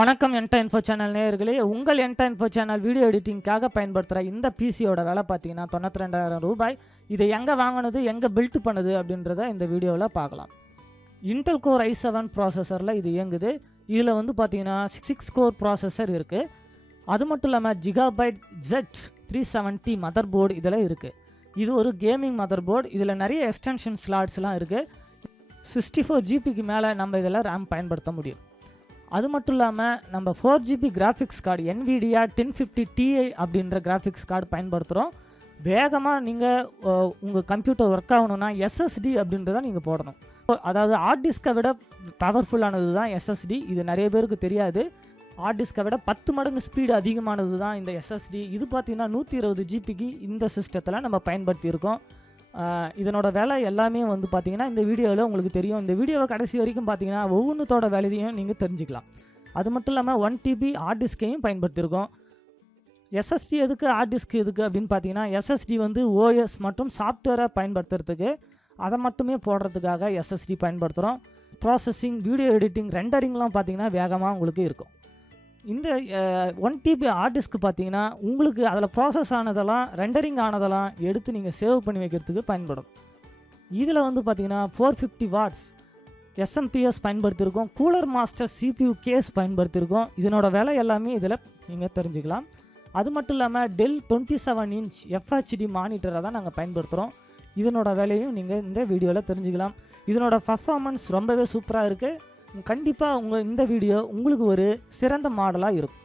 வணக்கம் என்டா info channel நேயர்களே, உங்கள் என்டா இன்ஃபோ சேனல் வீடியோ எடிட்டிங்காக பயன்படுத்துகிற இந்த பிசியோட விலை பார்த்தீங்கன்னா 92,000 ரூபாய். இதை எங்கே வாங்கினது, எங்கே பில்ட் பண்ணுது அப்படின்றத இந்த வீடியோவில் பார்க்கலாம். இன்டெல் கோர் i7 ப்ராசஸரில் இது இயங்குது. இதில் வந்து பார்த்தீங்கன்னா 6 கோர் ப்ராசஸர் இருக்குது. அது மட்டும் இல்லாமல் ஜிகாபைட் Z370 மதர் போர்டு இதில் இருக்குது. இது ஒரு கேமிங் மதர் போர்டு. இதில் நிறைய எக்ஸ்டென்ஷன் ஸ்லாட்ஸ்லாம் இருக்குது. 64 ஜிபிக்கு மேலே நம்ம இதில் ரேம் பயன்படுத்த முடியும். அது மட்டும் இல்லாமல் நம்ம 4GB graphics card NVIDIA 1050 Ti அப்படின்ற கிராஃபிக்ஸ் கார்டு பயன்படுத்துகிறோம். வேகமாக நீங்கள் உங்கள் கம்ப்யூட்டர் ஒர்க் ஆகணும்னா SSD அப்படின்றத நீங்கள் போடணும். அதாவது ஹார்ட் டிஸ்கை விட பவர்ஃபுல்லானது தான் SSD. இது நிறைய பேருக்கு தெரியாது. ஹார்ட் டிஸ்கை விட 10 மடங்கு ஸ்பீடு அதிகமானது தான் இந்த SSD. இது பார்த்தீங்கன்னா 120 ஜிபிக்கு இந்த சிஸ்டத்தில் நம்ம பயன்படுத்தியிருக்கோம். இதனோட விலை எல்லாமே வந்து பார்த்தீங்கன்னா இந்த வீடியோவில் உங்களுக்கு தெரியும். இந்த வீடியோவை கடைசி வரைக்கும் பார்த்தீங்கன்னா ஒவ்வொன்றத்தோட விலையையும் நீங்கள் தெரிஞ்சுக்கலாம். அது மட்டும் இல்லாமல் 1 TB ஹார்ட் டிஸ்கையும் பயன்படுத்தியிருக்கோம். SSD எதுக்கு, ஹார்ட் டிஸ்க் எதுக்கு அப்படின்னு பார்த்தீங்கன்னா SSD வந்து OS மற்றும் சாஃப்ட்வேரை பயன்படுத்துறதுக்கு, அதை மட்டுமே போடுறதுக்காக SSD பயன்படுத்துகிறோம். ப்ராசஸிங், வீடியோ எடிட்டிங், ரெண்டரிங்லாம் பார்த்தீங்கன்னா வேகமாக உங்களுக்கு இருக்கும். இந்த 1 TB ஹார்ட் டிஸ்க் பார்த்தீங்கன்னா உங்களுக்கு அதில் ப்ராசஸ் ஆனதெல்லாம், ரெண்டரிங் ஆனதெல்லாம் எடுத்து நீங்கள் சேவ் பண்ணி வைக்கிறதுக்கு பயன்படும். இதில் வந்து பார்த்தீங்கன்னா 450 வாட்ஸ் SMPS பயன்படுத்தியிருக்கோம். கூலர் மாஸ்டர் CPU கேஸ் பயன்படுத்தியிருக்கோம். இதனோட விலை எல்லாமே இதில் நீங்கள் தெரிஞ்சுக்கலாம். அது மட்டும் இல்லாமல் டெல் 27 இன்ச் FHD மானிட்டரை தான் நாங்கள் பயன்படுத்துகிறோம். இதனோட விலையும் நீங்கள் இந்த வீடியோவில் தெரிஞ்சுக்கலாம். இதனோட பர்ஃபார்மன்ஸ் ரொம்பவே சூப்பராக இருக்குது. கண்டிப்பாக இந்த வீடியோ உங்களுக்கு ஒரு சிறந்த மாடலாக இருக்கும்.